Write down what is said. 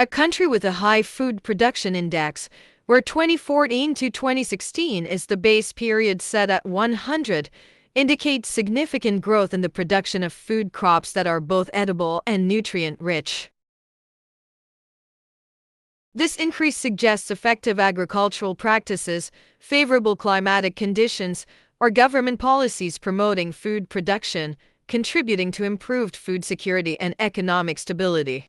A country with a high food production index, where 2014 to 2016 is the base period set at 100, indicates significant growth in the production of food crops that are both edible and nutrient-rich. This increase suggests effective agricultural practices, favorable climatic conditions, or government policies promoting food production, contributing to improved food security and economic stability.